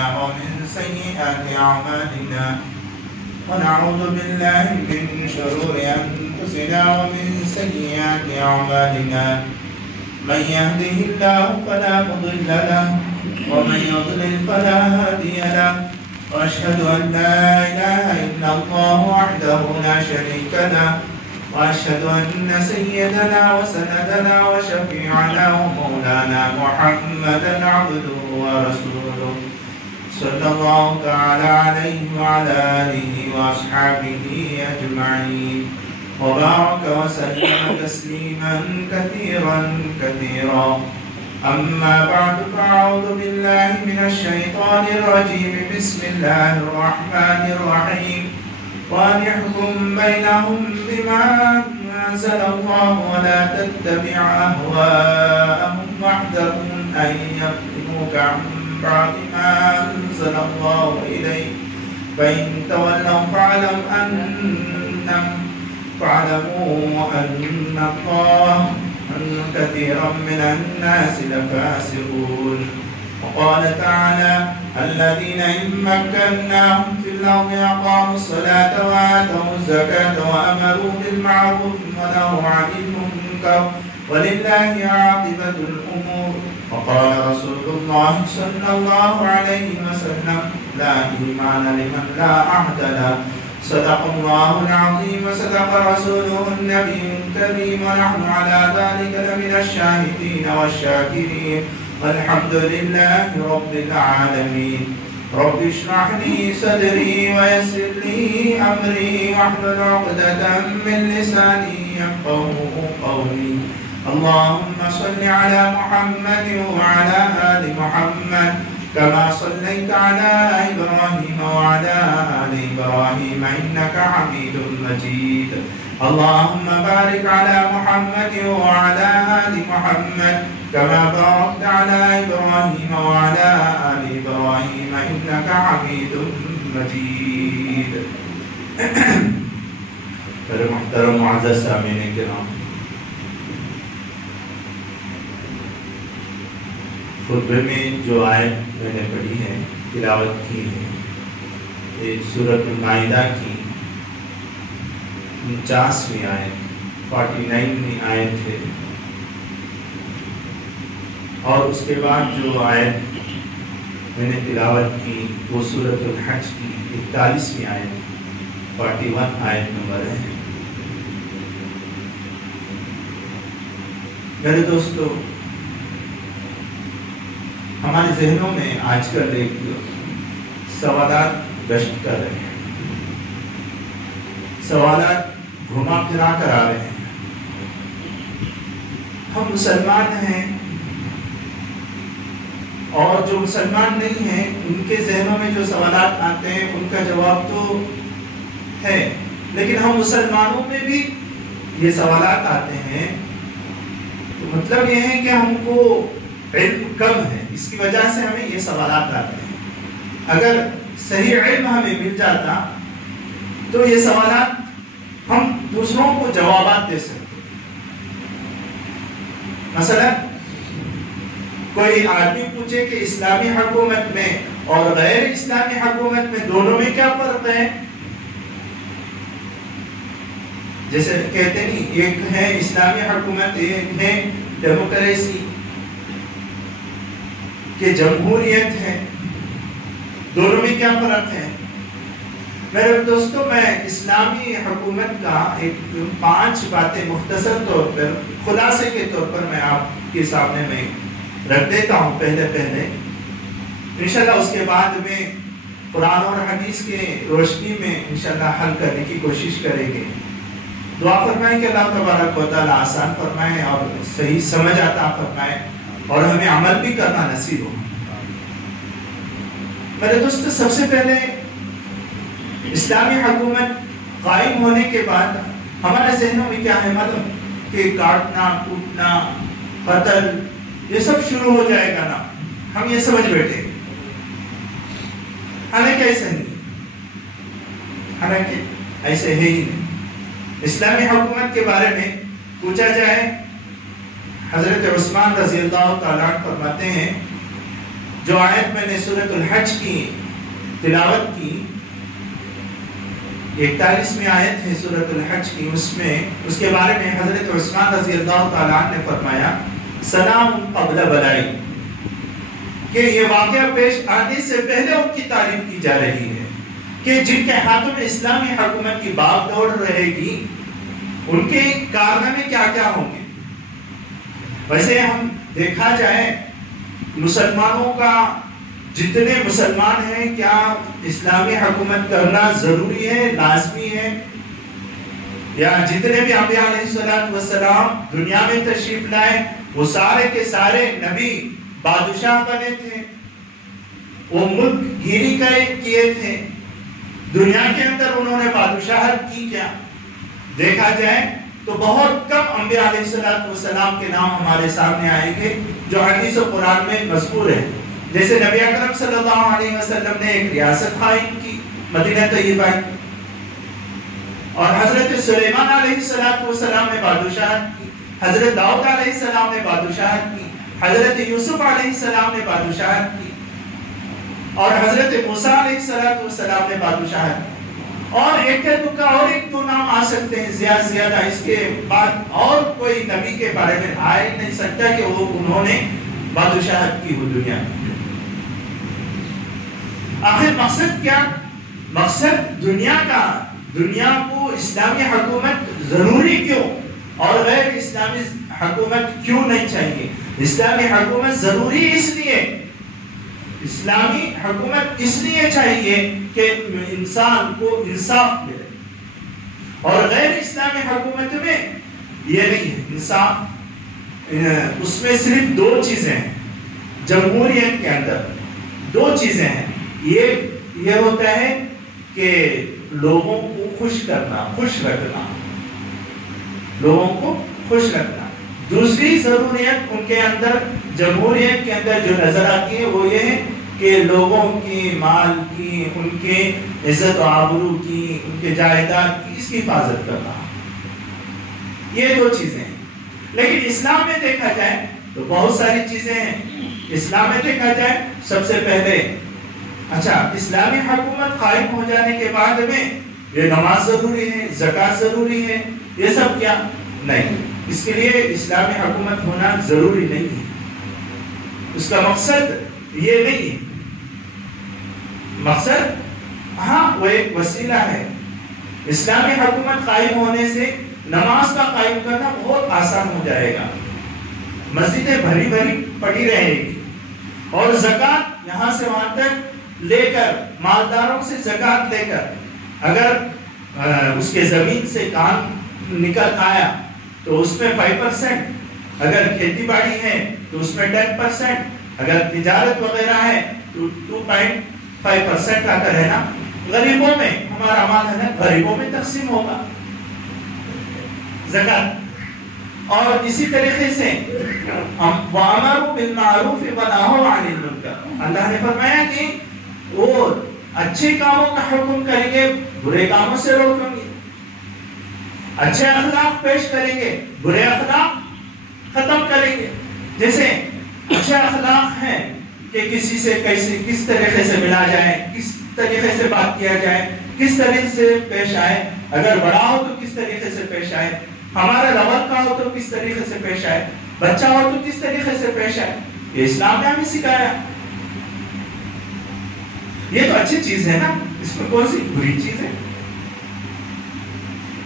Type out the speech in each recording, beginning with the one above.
أنفسنا ومن سيئات أعمالنا ونعوذ بالله من شرور أنفسنا ومن سيئات أعمالنا من يهده الله فلا مضل له ومن يضلل فلا هادي له وأشهد أن لا إله إلا الله وحده لا شريك له وأشهد أن سيدنا وسندنا وشفيعنا ومولانا محمدا عبده ورسوله صلى الله تعالى عليه وعلى آله وأصحابه أجمعين وبارك وسلم تسليما كثيرا أما بعد فأعوذ بالله من الشيطان الرجيم بسم الله الرحمن الرحيم وأن يحكم بينهم بما أنزل الله ولا تتبع أهواءهم واحذرهم أن يفتنوك عن بعد ما أنزل الله إليك فإن تولوا فاعلموا أن كثيرا من الناس لفاسقون. وقال تعالى الذين إن مكناهم في الأرض أقاموا الصلاة وآتوا الزكاة وأمروا بالمعروف ونهوا عن المنكر ولله عاقبة الأمور. وقال رسول الله صلى الله عليه وسلم لا إيمان لمن لا عهد له. صدق الله العظيم وصدق رسوله النبي الكريم ونحن على ذلك لمن الشاهدين والشاكرين والحمد لله رب العالمين. رب اشرح لي صدري ويسر لي أمري واحلل عقدة من لساني يفقهوا قولي. اللهم صل على محمد وعلى آل محمد كما صليت على إبراهيم وعلى آل إبراهيم إنك حميد مجيد. اللهم بارك على محمد وعلى آل محمد كما باركت على إبراهيم وعلى آل إبراهيم إنك حميد مجيد. محترم معزز سامعین کرام، خطبے میں جو آیت میں نے پڑھی ہے، تلاوت کی ہے، یہ سورۃ المائدہ کی 49ویں آیت 49ویں آیت ہے، اور اس کے بعد جو آیت میں نے تلاوت کی وہ سورۃ الحج کی 41ویں آیت 41 آیت نمبر ہے۔ میرے دوستو، ہمارے ذہنوں میں آج کل ایک سوالات گشت کر رہے ہیں، سوالات گھما پھرا کر آ رہے ہیں۔ ہم مسلمان ہیں اور جو مسلمان نہیں ہیں ان کے ذہنوں میں جو سوالات آتے ہیں ان کا جواب تو ہے، لیکن ہم مسلمانوں میں بھی یہ سوالات آتے ہیں، تو مطلب یہ ہے کہ ہم کو علم کم ہے، اس کی وجہ سے ہمیں یہ سوالات آتے ہیں۔ اگر صحیح علم ہمیں مل جاتا تو یہ سوالات ہم دوسروں کو جوابات دے سکتے۔ مثلا کوئی آدمی پوچھے کہ اسلامی حکومت میں اور غیر اسلامی حکومت میں دونوں میں کیا فرق ہے؟ جیسے کہتے نہیں، ایک ہے اسلامی حکومت، ایک ہے ڈیموکریسی کہ جمہوریت ہے، دونوں میں کیا فرق ہے؟ میرے دوستوں، میں اسلامی حکومت کا 5 باتیں مختصر طور پر خلاصے کے طور پر میں آپ کے سامنے میں رکھ دیتا ہوں پہلے انشاءاللہ، اس کے بعد میں قرآن اور حدیث کے روشنی میں انشاءاللہ حل کرنے کی کوشش کریں گے۔ دعا فرمائیں کہ اللہ تبارک و تعالی آسان فرمائے اور صحیح سمجھ عطا فرمائے اور ہمیں عمل بھی کرنا نصیب ہو۔ میرے دوست، سب سے پہلے اسلامی حکومت قائم ہونے کے بعد ہمارے ذہنوں میں کیا ہے معلوم؟ کہ کاٹنا، کوٹنا، قتل، یہ سب شروع ہو جائے گا نا، ہم یہ سمجھ بیٹھے، حالانکہ ایسا نہیں، حالانکہ ایسے ہے ہی نہیں۔ اسلامی حکومت کے بارے میں پوچھا جائے، حضرت عثمان رضی اللہ تعالیٰ عنہ فرماتے ہیں جو آیت میں نے سورۃ الحج کی تلاوت کی، 41ویں آیت ہے سورۃ الحج کی، اس کے بارے میں حضرت عثمان رضی اللہ تعالیٰ عنہ نے فرمایا سلام قبل بلائی، کہ یہ واقعہ پیش آنے سے پہلے ان کی تعریف کی جا رہی ہے کہ جن کے ہاتھوں میں اسلامی حکومت کی باغ دوڑ رہے گی ان کے کارنامے کیا کیا ہوں گے۔ ویسے ہم دیکھا جائے مسلمانوں کا، جتنے مسلمان ہیں، کیا اسلامی حکومت کرنا ضروری ہے، لازمی ہے؟ یا جتنے بھی انبیاء علیہ السلام دنیا میں تشریف لائے وہ سارے کے سارے نبی بادشاہ بنے تھے، وہ ملک گیری کیے تھے، دنیا کے اندر انہوں نے بادشاہت کی کیا؟ دیکھا جائے تو بہت کم انبیاء علیہ السلام کے نام ہمارے سامنے آئیں گے جو حدیث و قرآن میں مذکور ہے۔ جیسے نبی اکرم صلی اللہ علیہ وسلم نے ایک ریاست قائم کی، مدینہ طیبہ کی، اور حضرت سلیمان علیہ السلام نے بادشاہت کی، حضرت داؤد علیہ السلام نے بادشاہت کی، حضرت یوسف علیہ السلام نے بادشاہت کی، اور حضرت موسیٰ علیہ السلام نے بادشاہت کی، اور ایک دو نام آ سکتے ہیں زیادہ، اس کے بعد اور کوئی نبی کے بارے میں آ ہی نہیں سکتا کہ انہوں نے بادشاہت کی ہو دنیا میں۔ آخر مقصد کیا؟ مقصد دنیا کو اسلامی حکومت ضروری کیوں اور غیر اسلامی حکومت کیوں نہیں چاہیے؟ اسلامی حکومت ضروری اس لیے، اسلامی حکومت اس لیے چاہیے کہ انسان کو انصاف ملے، اور غیر اسلامی حکومت میں یہ نہیں ہے انصاف، اس میں صرف دو چیزیں ہیں۔ جمہوریت کے اندر دو چیزیں ہیں، یہ ہوتا ہے کہ لوگوں کو خوش کرنا، خوش رکھنا، لوگوں کو خوش رکھنا۔ دوسری ضروریت ان کے اندر، جمہوریت کے اندر جو نظر آتی ہے وہ یہ ہے کہ لوگوں کی مال کی، ان کے عزت و آبرو کی، ان کے جائیداد کی، اس کی حفاظت کرنا، یہ دو چیزیں ہیں۔ لیکن اسلام میں دیکھا جائے تو بہت ساری چیزیں ہیں۔ اسلام میں دیکھا جائے سب سے پہلے اچھا اسلامی حکومت قائم ہو جانے کے بعد میں یہ نماز ضروری ہے، زکوٰۃ ضروری ہے، یہ سب کیا نہیں، اس کے لیے اسلامی حکومت ہونا ضروری نہیں ہے، اس کا مقصد یہ نہیں ہے۔ مقصد ہاں وہ ایک وسیلہ ہے۔ اسلامی حکومت قائم ہونے سے نماز کا قائم کرنا بہت آسان ہو جائے گا، مسجدیں بھری بھری پڑی رہے گی، اور زکوٰۃ یہاں سے وہاں تک لے کر، مالداروں سے زکوٰۃ لے کر، اگر اس کے زمین سے کام نکل آیا تو اس میں 5%، اگر کھیتی باڑی ہے تو اس میں 10%، اگر تجارت وغیرہ ہے تو 2.5% کا ہے نا، غریبوں میں ہمارا مال ہے نا، غریبوں میں تقسیم ہوگا زکوٰۃ۔ اور اسی طریقے سے وَأَمَرُوا بِالْمَعْرُوفِ وَنَهَوْا عَنِ الْمُنكَرِ، اللہ نے فرمایا کہ وہ اچھے کاموں کا حکم کریں گے، برے کاموں سے روکیں گے، اچھے اخلاق پیش کریں گے، برے اخلاق ختم کریں گے۔ جیسے اچھے اخلاق ہیں کہ کسی سے کس طریقے سے ملا جائے، کس طریقے سے بات کیا جائے، کس طریقے سے پیش آئے، اگر بڑا ہو تو کس طریقے سے پیش آئے، ہمارا ربط کا ہو تو کس طریقے سے پیش آئے، بچہ ہو تو کس طریقے سے پیش آئے، یہ اسلام نے ہمیں سکھایا۔ یہ تو اچھی چیز ہے نا، اس میں کون سی بری چیز ہے؟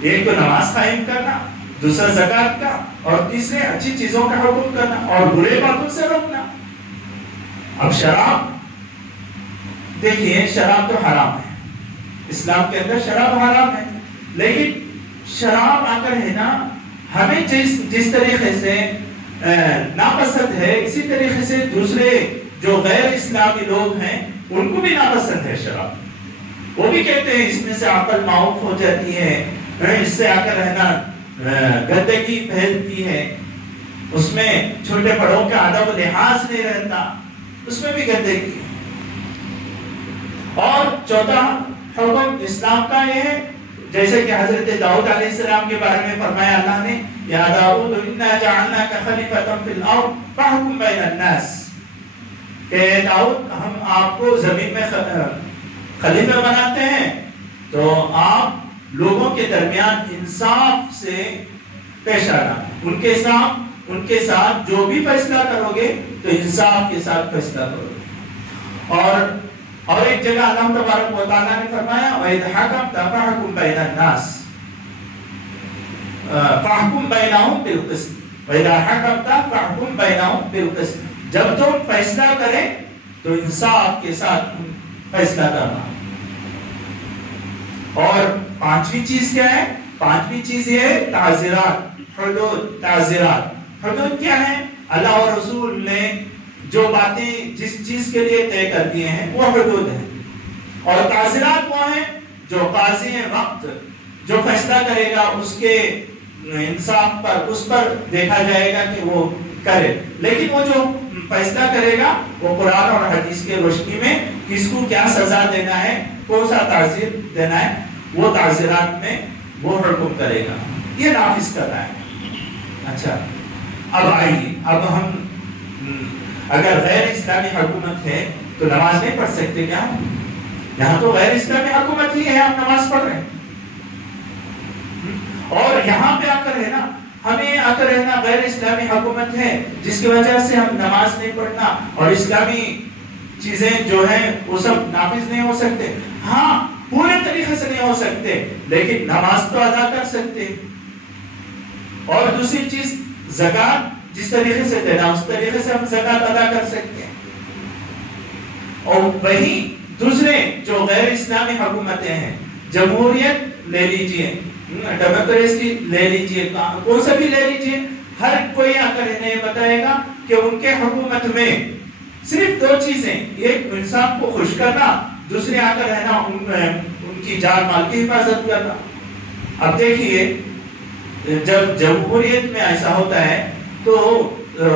ایک تو نماز قائم کرنا، دوسرا زکوٰۃ کا، اور تیسرے اچھی چیزوں کا حکم کرنا اور برے باتوں سے روکنا۔ اب شراب دیکھیے، شراب تو حرام ہے، اسلام کے اندر شراب حرام ہے، لیکن شراب اگر ہے نا، ہمیں جس طریقے سے ناپسند ہے، اسی طریقے سے دوسرے جو غیر اسلامی لوگ ہیں ان کو بھی ناپسند ہے شراب۔ وہ بھی کہتے ہیں اس میں سے عقل معاف ہو جاتی ہے، اس سے آ کر رہنا گندگی پھیلتی ہے، اس میں چھوٹے بڑوں کا ادب و لحاظ نہیں رہتا، اس میں بھی گندگی ہے۔ اور چوتھا حکم اسلام کا یہ ہے، جیسے کہ حضرت داؤد علیہ السلام کے بارے میں فرمایا اللہ نے، یا داؤد انا جعلناک خلیفۃ فی الارض فاحکم بین الناس، کہ داؤد ہم آپ کو زمین میں خلیفہ بناتے ہیں تو آپ لوگوں کے درمیان انصاف سے پیش آنا، ان کے ساتھ جو بھی فیصلہ کرو گے تو انصاف کے ساتھ فیصلہ کرو گے۔ اور ایک جگہ اللہ تبارک و تعالیٰ نے فرمایا وَإِذْ حَكَمْتَ فَاحْكُمْ بَيْنَ النَّاسِ فَاحْكُمْ بَيْنَهُمْ بِالْقِسْطِ وَإِذَا حَكَمْتَ فَاحْكُمْ بَيْنَهُمْ بِالْقِسْطِ، جب تم فیصلہ کرے تو انصاف کے ساتھ فیصلہ کرنا۔ اور پانچویں چیز کیا ہے؟ پانچویں چیز یہ ہے تعزیرات، حدود۔ تعزیرات، حدود کیا ہے؟ اللہ اور رسول نے جو باتیں جس چیز کے لیے طے کر دیے ہیں وہ حدود ہیں، اور تعزیرات وہ ہیں جو قاضی وقت جو فیصلہ کرے گا اس کے انصاف پر، اس پر دیکھا جائے گا کہ وہ کرے، لیکن وہ جو فیصلہ کرے گا وہ قرآن اور حدیث کے روشنی میں کس کو کیا سزا دینا ہے، کون سا تعزیر دینا ہے، وہ تعزیرات میں وہ حکم کرے گا، یہ نافذ کر رہا ہے۔ اچھا اب آئیے، اب ہم اگر غیر اسلامی حکومت ہے تو نماز نہیں پڑھ سکتے کیا؟ یہاں تو غیر اسلامی حکومت ہی ہے، ہم نماز پڑھ رہے ہیں، اور یہاں پہ آ کر ہے نا، ہمیں آ کر رہنا غیر اسلامی حکومت ہے جس کی وجہ سے ہم نماز نہیں پڑھنا اور اسلامی چیزیں جو ہیں وہ سب نافذ نہیں ہو سکتے۔ ہاں پورے طریقے سے نہیں ہو سکتے لیکن نماز تو ادا کر سکتے۔ اور دوسری چیز زکات جس طریقے سے دینا اس طریقے سے ہم زکات ادا کر سکتے ہیں۔ اور وہی دوسرے جو غیر اسلامی حکومتیں ہیں، جمہوریت لے لیجئے، ڈیموکریسی لے لیجئے، کون سا بھی لے لیجئے، ہر کوئی آ کر انہیں بتائے گا کہ ان کے حکومت میں صرف دو چیزیں، ایک انسان کو خوش کرنا، دوسرے آ کر رہنا ان کی جان مال کی حفاظت کرنا۔ اب دیکھیے جب جمہوریت میں ایسا ہوتا ہے تو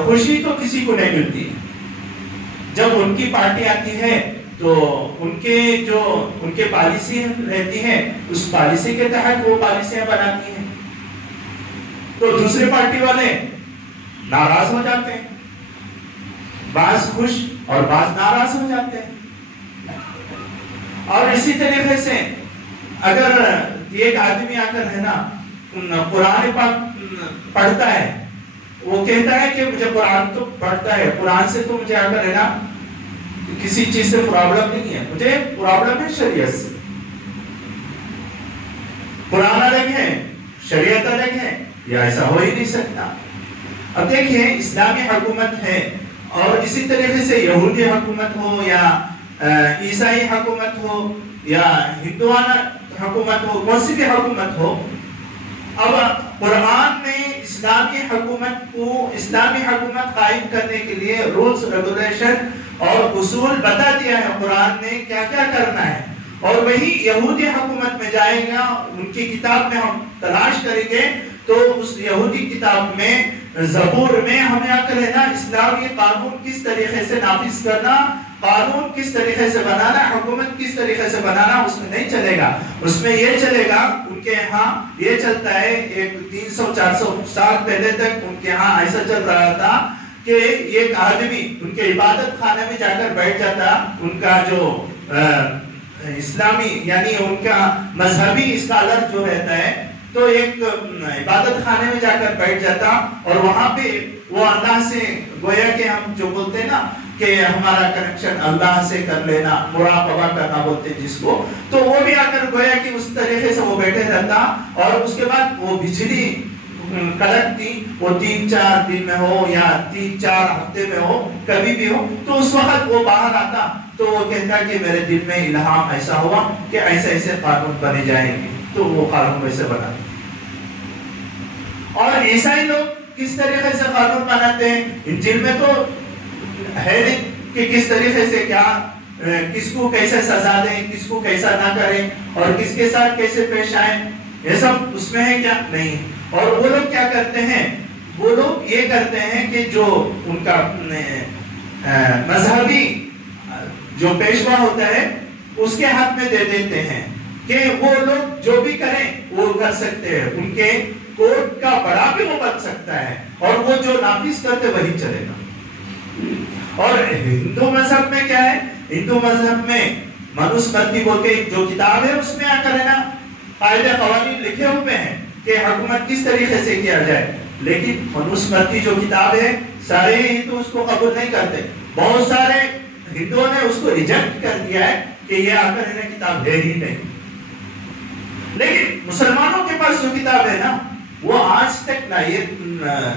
خوشی تو کسی کو نہیں ملتی، جب ان کی پارٹی آتی ہے تو ان کے پالیسی رہتی ہے اس پالیسی کے تحت وہ پالیسیاں بناتی ہیں، تو دوسرے پارٹی والے ناراض ہو جاتے ہیں، بعض خوش اور بعض ناراض ہو جاتے ہیں۔ اور اسی طریقے سے اگر ایک آدمی آ کر ہے نا قرآن پاک پڑھتا ہے، وہ کہتا ہے کہ مجھے قرآن تو پڑھتا ہے، قرآن سے تو مجھے آ کر ہے نا کسی چیز سے پرابلم نہیں ہے، مجھے پرابلم ہے شریعت سے، قرآن الگ ہے شریعت الگ ہے، یہ ایسا ہو ہی نہیں سکتا۔ اب دیکھیں اسلامی حکومت ہے اور اسی طریقے سے یہودی حکومت ہو یا عیسائی حکومت ہو یا ہندوانہ حکومت ہو، کون سی بھی حکومت ہو، اب قرآن نے اسلامی حکومت قائم کرنے کے لیے رولز ریگولیشن اور اصول بتا دیا ہے، قرآن نے کیا کیا کرنا ہے، اور وہی یہودی حکومت میں جائے گا، ان کی کتاب میں ہم تلاش کریں گے تو اس یہودی کتاب میں زبور میں ہمیں آ کر ہے نا اسلامی قانون کس طریقے سے نافذ کرنا، قانون کس طریقے سے بنانا، حکومت کس طریقے سے بنانا اس میں نہیں چلے گا، اس میں یہ چلے گا، ان کے ہاں یہ چلتا ہے، ایک 300-400 سال پہلے تک ان کے ہاں ایسا چل رہا تھا کہ ایک آدمی ان کے عبادت خانے میں جا کر بیٹھ جاتا، ان کا جو اسلامی یعنی ان کا مذہبی اسکالر جو رہتا ہے تو ایک عبادت خانے میں جا کر بیٹھ جاتا اور وہاں پہ وہ اللہ سے گویا کہ ہم جو بولتے ہیں نا کہ ہمارا کنیکشن اللہ سے کر لینا، مراقبہ کرنا بولتے ہیں جس کو، تو وہ بھی آ کر گویا کہ اس طریقے سے وہ بیٹھے رہتا، اور اس کے بعد وہ بجلی کڑکتی، وہ 3-4 دن میں ہو یا 3-4 ہفتے میں ہو، کبھی بھی ہو، تو اس وقت وہ باہر آتا تو وہ کہتا کہ میرے دل میں الہام ایسا ہوا کہ ایسے ایسے قانون بنے جائیں گے، تو وہ قانون ویسے بنا۔ اور عیسائی لوگ کس طریقے سے قانون بناتے ہیں، انجیل میں تو ہے نہیں کہ کس طریقے سے کیا، کس کو کیسے سزا دیں، کس کو کیسا نہ کریں اور کس کے ساتھ کیسے پیش آئیں، یہ سب اس میں ہے کیا؟ نہیں۔ اور وہ لوگ کیا کرتے ہیں، وہ لوگ یہ کرتے ہیں کہ جو ان کا مذہبی جو پیشوا ہوتا ہے اس کے ہاتھ میں دے دیتے ہیں کہ وہ لوگ جو بھی کریں وہ کر سکتے ہیں، ان کے کوٹ کا بڑا بھی وہ بن سکتا ہے اور وہ جو نافذ کرتے وہی چلے گا۔ اور ہندو مذہب میں کیا ہے؟ ہندو مذہب میں منوسمرتی بول کے جو کتاب ہے اس میں آ کر ہے نا قاعدے قوانین لکھے ہوئے ہیں کہ حکومت کس طریقے سے کیا جائے، لیکن منوسمرتی جو کتاب ہے سارے ہندو اس کو قبول نہیں کرتے، بہت سارے ہندوؤں نے اس کو ریجیکٹ کر دیا ہے کہ یہ آ کر انہیں کتاب ہے ہی نہیں۔ لیکن مسلمانوں کے پاس جو کتاب ہے نا وہ آج تک نہ یہ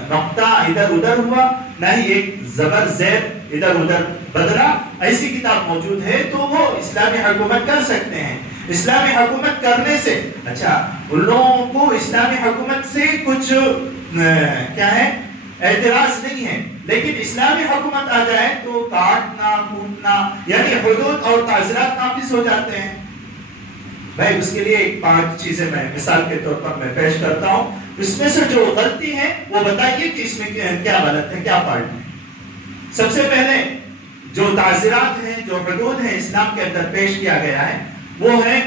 نقطہ ادھر ادھر ہوا، نہ ہی ایک زبر زیر ادھر ادھر بدلا، ایسی کتاب موجود ہے، تو وہ اسلامی حکومت کر سکتے ہیں۔ اسلامی حکومت کرنے سے اچھا ان لوگوں کو اسلامی حکومت سے کچھ کیا ہے اعتراض نہیں ہے، لیکن اسلامی حکومت آ جائے تو کاٹنا کوٹنا یعنی حدود اور تعزیرات نافذ ہو جاتے ہیں۔ بھائی اس کے لیے 5 چیزیں میں مثال کے طور پر میں پیش کرتا ہوں، اس میں سے جو غلطی ہے وہ بتائیے کہ اس میں کیا غلط ہے، کیا فالٹ ہے۔ سب سے پہلے جو تعزیرات ہیں، جو حدود ہیں اسلام کے اندر پیش کیا گیا ہے وہ ہے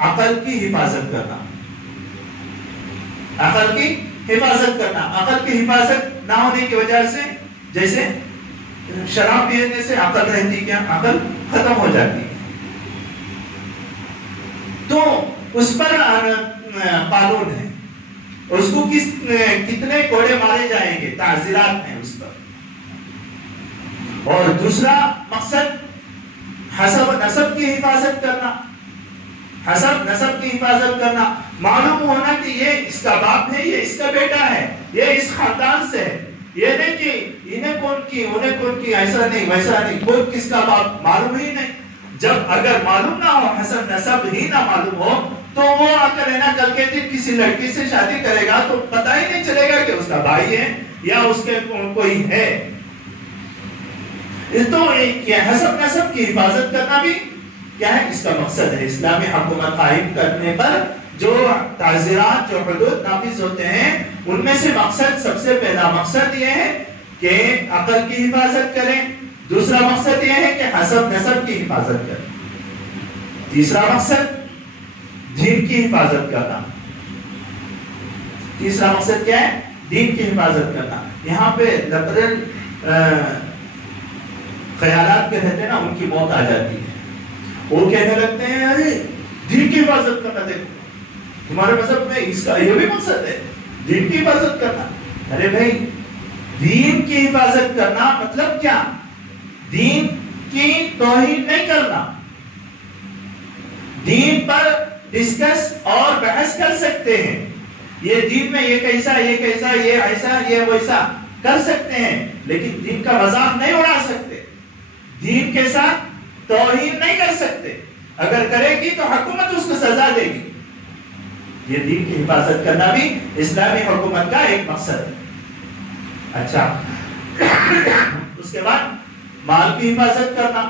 عقل کی حفاظت کرنا۔ عقل کی حفاظت کرنا، عقل کی حفاظت نہ ہونے کی وجہ سے جیسے شراب پینے سے عقل رہتی کیا؟ عقل ختم ہو جاتی ہے، تو اس پر قانون ہے، اس کو کتنے کوڑے مارے جائیں گے، تعزیرات ہیں اس پر۔ اور دوسرا مقصد حسب نسب کی حفاظت کرنا، حسب نسب کی حفاظت کرنا، معلوم ہونا کہ یہ اس کا باپ ہے، یہ اس کا بیٹا ہے، یہ اس خاندان سے ہے، یہ نہیں کہ انہیں کون کی انہیں کون کی، ایسا نہیں ویسا نہیں، کوئی کس کا باپ معلوم ہی نہیں۔ جب اگر معلوم نہ ہو، حسب نسب ہی نہ معلوم ہو، تو وہ آ کر ہے نا کل کے دن کسی لڑکی سے شادی کرے گا تو پتہ ہی نہیں چلے گا کہ اس کا بھائی ہے یا اس کے کوئی ہے۔ تو یہ حسب نسب کی حفاظت کرنا بھی کیا ہے؟ اس کا مقصد ہے۔ اسلامی حکومت قائم کرنے پر جو تعزیرات، جو حدود نافذ ہوتے ہیں ان میں سے مقصد، سب سے پہلا مقصد یہ ہے کہ عقل کی حفاظت کریں، دوسرا مقصد یہ ہے کہ حسب نسب کی حفاظت کریں، تیسرا مقصد دین کی حفاظت کرنا۔ تیسرا مقصد کیا ہے؟ دین کی حفاظت کرنا۔ یہاں پہ لبرل خیالات کے رہتے ہیں نا، ان کی موت آ جاتی ہے، وہ کہنے لگتے ہیں ارے دین کی حفاظت کرنا، دیکھو تمہارے مذہب میں اس کا یہ بھی مقصد ہے، دین کی حفاظت کرنا۔ ارے بھائی دین کی حفاظت کرنا مطلب کیا؟ دین کی توہین نہیں کرنا، دین پر ڈسکس اور بحث کر سکتے ہیں، یہ دین میں یہ کیسا، یہ کیسا، یہ ایسا، یہ ویسا کر سکتے ہیں، لیکن دین کا مذاق نہیں اڑا سکتے، دین کے ساتھ توہین نہیں کر سکتے۔ اگر کرے گی تو حکومت اس کو سزا دے گی۔ یہ دین کی حفاظت کرنا بھی اسلامی حکومت کا ایک مقصد ہے۔ اچھا اس کے بعد مال کی حفاظت کرنا،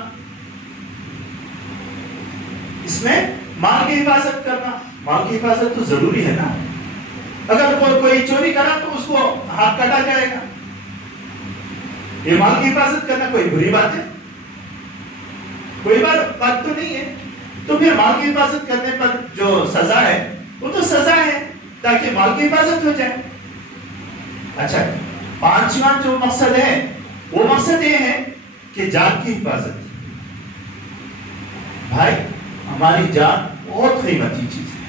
اس میں مال کی حفاظت کرنا، مال کی حفاظت تو ضروری ہے نا، اگر کوئی چوری کرا تو اس کو ہاتھ کاٹا جائے گا، یہ مال کی حفاظت کرنا کوئی بری بات ہے؟ کوئی بات تو نہیں ہے۔ تو پھر مال کی حفاظت کرنے پر جو سزا ہے وہ تو سزا ہے تاکہ مال کی حفاظت ہو جائے۔ اچھا پانچواں جو مقصد ہے وہ مقصد یہ ہے کہ جان کی حفاظت۔ بھائی ہماری جان بہت قیمتی چیز ہے،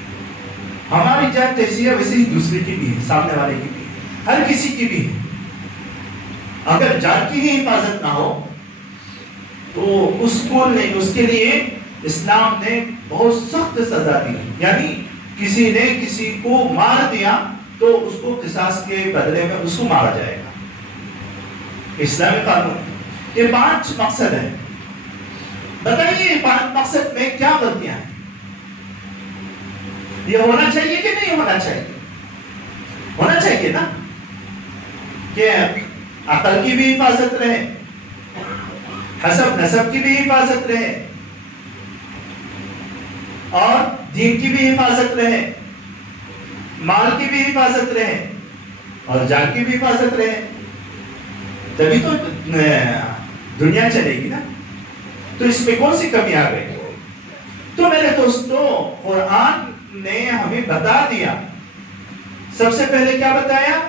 ہماری جان جیسی ہے ویسے ہی دوسرے کی بھی ہے، سامنے والے کی بھی ہے، ہر کسی کی بھی ہے۔ اگر جان کی ہی حفاظت نہ ہو تو اس کو نہیں، اس کے لیے اسلام نے بہت سخت سزا دی، یعنی کسی نے کسی کو مار دیا تو اس کو قصاص کے بدلے میں اس کو مارا جائے گا، اسلامی قانون۔ یہ 5 مقصد ہیں، بتائیے یہ 5 مقصد میں کیا غلطیاں ہیں؟ یہ ہونا چاہیے کہ نہیں ہونا چاہیے؟ ہونا چاہیے نا، کہ عقل کی بھی حفاظت رہے، حسب نسب کی بھی حفاظت رہے، اور دین کی بھی حفاظت رہے، مال کی بھی حفاظت رہے، اور جان کی بھی حفاظت رہے، تبھی تو دنیا چلے گی نا۔ تو اس میں کون سی کمی آ گئی؟ تو میرے دوستو قرآن نے ہمیں بتا دیا، سب سے پہلے کیا بتایا؟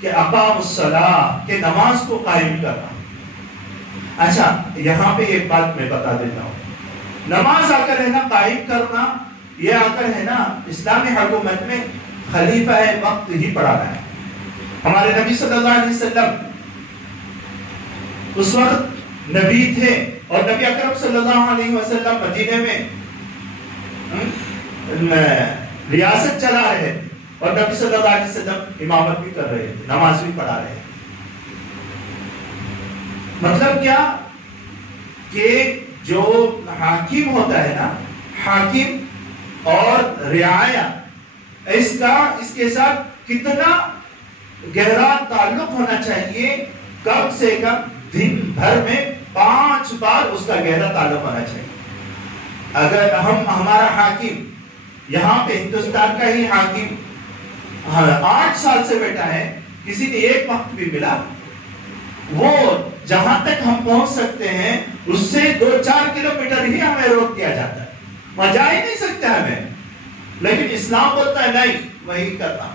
کہ اقام الصلاۃ، کہ نماز کو قائم کرنا۔ اچھا یہاں پہ ایک بات میں بتا دیتا ہوں، نماز آ کر ہے نا قائم کرنا، یہ آ کر ہے نا اسلامی حکومت میں خلیفہ وقت ہی پڑھانا ہے۔ ہمارے نبی صلی اللہ علیہ وسلم اس وقت نبی تھے اور نبی اکرم صلی اللہ علیہ وسلم مدینے میں ریاست چلا رہے تھے اور نبی صلی اللہ علیہ وسلم امامت بھی کر رہے تھے، نماز بھی پڑھا رہے تھے۔ مطلب کیا کہ جو حاکم ہوتا ہے نا، حاکم اور رعایا، اس کے ساتھ کتنا گہرا تعلق ہونا چاہیے، کم سے کم دن بھر میں 5 بار اس کا گہرا تعلق ہونا چاہیے۔ اگر ہمارا حاکم یہاں پہ ہندوستان کا ہی حاکم 8 سال سے بیٹھا ہے، کسی نے ایک وقت بھی ملا، وہ جہاں تک ہم پہنچ سکتے ہیں اس سے 2-4 کلومیٹر ہی ہمیں روک دیا جاتا ہے، وہاں جا ہی نہیں سکتے ہمیں، لیکن اسلام بولتا ہے نہیں وہی کرنا۔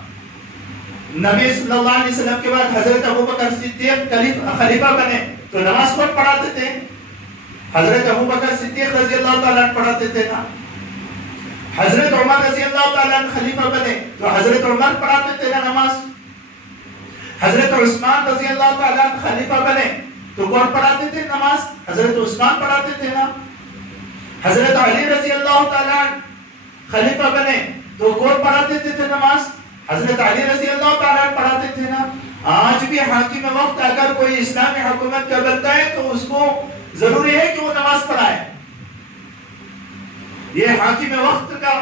نبی صلی اللہ علیہ وسلم کے بعد حضرت ابوبکر صدیق خلیفہ بنے تو نماز کون پڑھاتے تھے؟ حضرت ابوبکر صدیق رضی اللہ تعالیٰ عنہ پڑھاتے تھے نا۔ حضرت عمر رضی اللہ تعالیٰ عنہ خلیفہ بنے تو حضرت عمر پڑھاتے تھے نا نماز۔ حضرت عثمان رضی اللہ تعالیٰ عنہ خلیفہ بنے تو کون پڑھاتے تھے نماز؟ حضرت عثمان پڑھاتے تھے نا۔ حضرت علی رضی اللہ تعالیٰ عنہ خلیفہ بنے تو کون پڑھاتے تھے نماز؟ حضرت علی رضی اللہ تعالیٰ عنہ پڑھاتے تھے نا۔ آج بھی حاکم وقت اگر کوئی اسلامی حکومت کا بنتا ہے تو اس کو ضروری ہے کہ وہ نماز پڑھائے، یہ حاکم وقت کا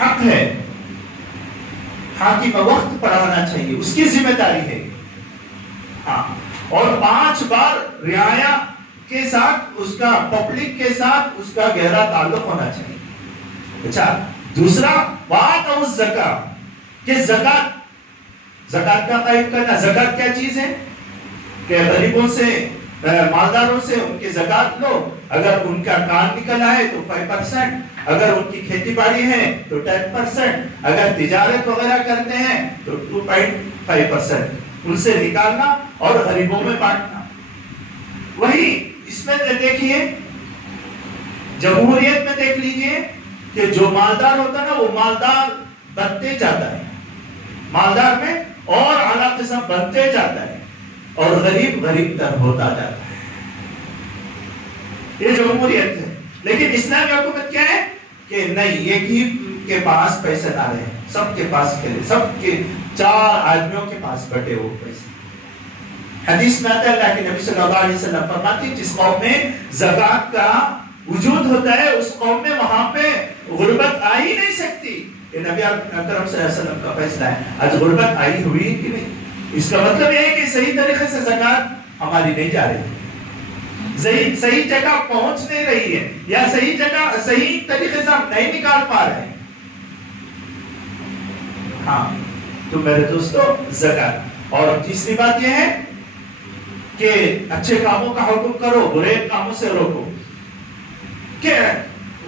حق ہے، حاکم وقت پڑھانا چاہیے، اس کی ذمہ داری ہے۔ ہاں، اور 5 بار رعایا کے ساتھ، اس کا پبلک کے ساتھ اس کا گہرا تعلق ہونا چاہیے۔ اچھا دوسرا بات اور زکات، کہ زکات کا قائم کرنا۔ زکات کیا چیز ہے؟ کہ غریبوں سے، مالداروں سے ان کی زکات لو، اگر ان کا کان نکل آئے تو 5%، اگر ان کی کھیتی باڑی ہے تو 10%، اگر تجارت وغیرہ کرتے ہیں تو 2.5% ان سے نکالنا اور غریبوں میں بانٹنا۔ وہی اس میں دیکھیے جمہوریت میں دیکھ لیجئے کہ جو مالدار ہوتا ہے نا وہ مالدار بنتے جاتا ہے، مالدار میں اور اعلیٰ قسم بنتے جاتا ہے، اور غریب غریب تر ہوتا جاتا ہے۔ یہ جمہوریت ہے۔ لیکن اسلامی حکومت کیا ہے کہ نہیں، ایک ہی کے پاس پیسے نہ رہے، سب کے پاس کرے، سب کے 4 آدمیوں کے پاس بٹے وہ پیسے۔ حدیث میں آتا ہے اللہ کے نبی صلی اللہ علیہ وسلم فرماتے ہیں جس قوم میں زکات کا وجود ہوتا ہے اس قوم میں وہاں پہ غربت آ ہی نہیں سکتی۔ یہ نبی اکرم صلی اللہ علیہ وسلم کا فیصلہ ہے۔ آج غربت آئی ہوئی کہ نہیں؟ اس کا مطلب یہ ہے کہ صحیح طریقے سے زکات ہماری نہیں جا رہی، صحیح جگہ پہنچ نہیں رہی ہے، یا صحیح جگہ صحیح طریقے سے ہم نہیں نکال پا رہے ہیں۔ ہاں تو میرے دوستو زکات۔ اور تیسری بات یہ ہے کہ اچھے کاموں کا حکم کرو، برے کاموں سے روکو، کہ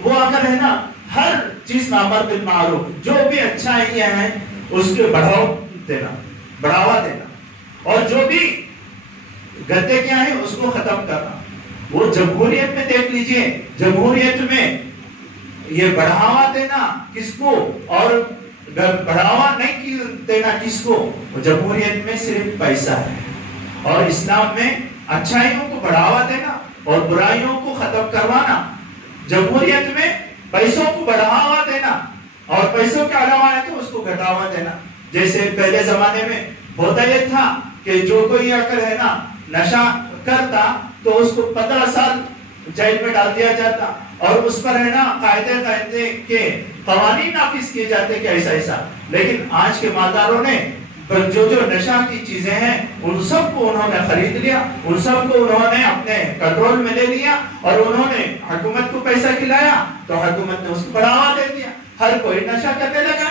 وہ اگر ہے نا ہر چیز میں امر بالمعروف، جو بھی اچھائیاں ہیں اس کے بڑھاوا دینا، اور جو بھی گندے کیا ہیں اس کو ختم کرنا۔ وہ جمہوریت میں دیکھ لیجئے، جمہوریت میں یہ بڑھاوا دینا کس کو اور بڑھاوا نہیں دینا کس کو؟ جمہوریت میں صرف پیسہ ہے، اور اسلام میں اچھائیوں کو بڑھاوا دینا اور برائیوں کو ختم کروانا۔ جمہوریت میں پیسوں کو بڑھاوا دینا اور پیسوں کے علاوہ ہے تو اس کو گھٹاوا دینا۔ جیسے پہلے زمانے میں ہوتا یہ تھا کہ جو کوئی اگر ہے نا نشہ کرتا تو اس کو 15 سال جیل میں ڈال دیا جاتا، اور اس پر ہے نا قاعدے کے قوانین نافذ کیے جاتے کہ ایسا ایسا۔ لیکن آج کے مالداروں نے جو نشہ کی چیزیں ہیں ان سب کو انہوں نے خرید لیا، ان سب کو انہوں نے اپنے کنٹرول میں لے لیا، اور انہوں نے حکومت کو پیسہ کھلایا تو حکومت نے اس کو بڑھاوا دے دیا، ہر کوئی نشہ کرنے لگا۔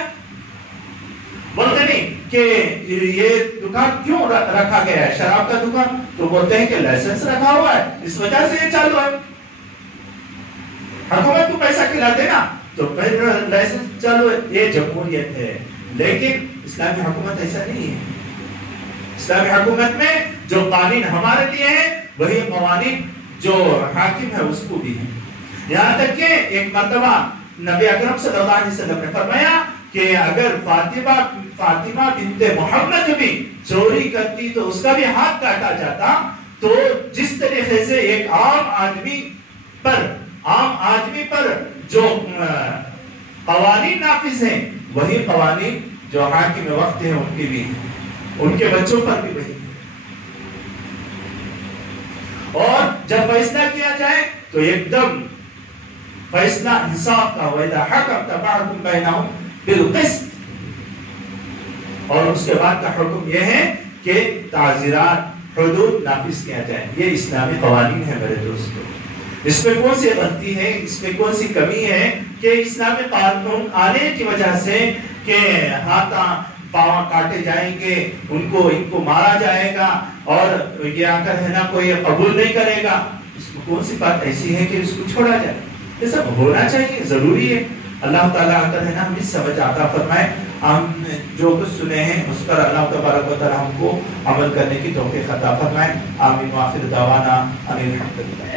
بولتے نہیں کہ یہ دکان کیوں رکھا گیا ہے شراب کا دکان، تو بولتے ہیں کہ لائسنس رکھا ہوا ہے اس وجہ سے یہ چالو ہے، حکومت کو پیسہ کھلاتے نا تو پھر لائسنس چالو ہے۔ یہ جمہوریت ہے، لیکن اسلامی حکومت ایسا نہیں ہے۔ اسلامی حکومت میں جو قانون ہمارے لیے ہیں وہی قوانین جو حاکم ہے اس کو بھی ہے. یہاں تک کہ ایک مرتبہ نبی اکرم صلی اللہ علیہ وسلم نے فرمایا کہ اگر فاطمہ بنت محمد بھی چوری کرتی تو اس کا بھی ہاتھ کاٹا جاتا. تو جس طریقے سے ایک عام آدمی پر جو قوانین نافذ ہیں وہی قوانین جو حاکم وقت ہیں ان کے بھی ہیں, ان کے بچوں پر بھی وہی. اور جب فیصلہ کیا جائے تو ایک دم فیصلہ انصاف کا, وَإِذَا حَكَمْتَ فَاحْكُم بَيْنَهُم بِالْقِسْطِ. اور اس کے بعد کا حکم یہ ہے کہ تعزیرات حدود نافذ کیا جائے. یہ اسلامی قوانین ہے میرے دوستو. اس میں کون سی غلطی ہے, اس میں کون سی کمی ہے کہ اسلامی قانون آنے کی وجہ سے کہ ہاتھ پاؤں کاٹے جائیں گے, ان کو مارا جائے گا اور یہ آ کر ہے نا کوئی قبول نہیں کرے گا. اس میں کون سی بات ایسی ہے کہ اس کو چھوڑا جائے؟ یہ سب ہونا چاہیے, ضروری ہے. اللہ تعالیٰ آ کر ہے نا ہمیں سمجھ عطا فرمائے. ہم جو کچھ سنے ہیں اس پر اللہ تبارک و تعالیٰ ہم کو عمل کرنے کی توفیق عطا فرمائے. آمین. وآخر دعوانا ان الحمد للہ.